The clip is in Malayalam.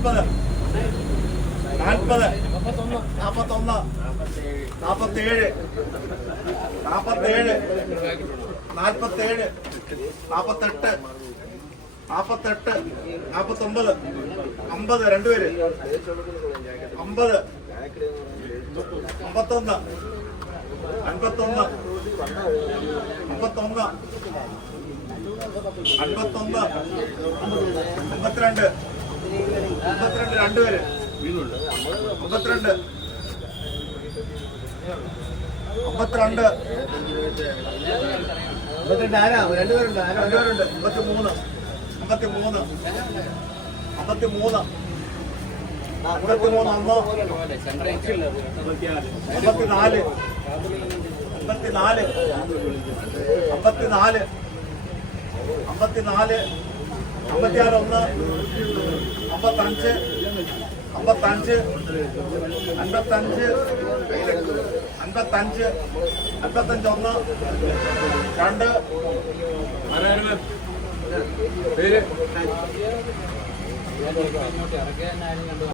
നാൽപ്പത് നാൽപ്പത് നാൽപ്പത്തൊന്ന് നാൽപ്പത്തേഴ് നാൽപ്പത്തേഴ് നാൽപ്പത്തേഴ് നാൽപ്പത്തെട്ട് നാൽപ്പത്തെട്ട് നാൽപ്പത്തൊമ്പത് അമ്പത്. രണ്ടുപേര് അമ്പത്. അമ്പത്തൊന്ന്. അൻപത്തൊന്ന്. അമ്പത്തൊന്ന്. അൻപത്തൊന്ന്. അമ്പത്തിരണ്ട്. അമ്പത്തിരണ്ട് രണ്ടുപേര്. അമ്പത്തിരണ്ട് അമ്പത്തിരണ്ട്. അമ്പത്തിരണ്ട് ആരാ? രണ്ടുപേരുണ്ട് രണ്ടുപേരുണ്ട്? അമ്പത്തി മൂന്ന് അമ്പത്തി മൂന്ന് അമ്പത്തി മൂന്ന് അമ്പത്തി മൂന്ന് ഒന്ന് അമ്പത്തിനാല് അമ്പത്തിനാല് അമ്പത്തിനാല് അമ്പത്തിനാല് അമ്പത്തിയാറ് ഒന്ന് അമ്പത്തഞ്ച് അമ്പത്തഞ്ച് അൻപത്തഞ്ച് അൻപത്തഞ്ച് അൻപത്തഞ്ച് ഒന്ന് രണ്ട് പേര്?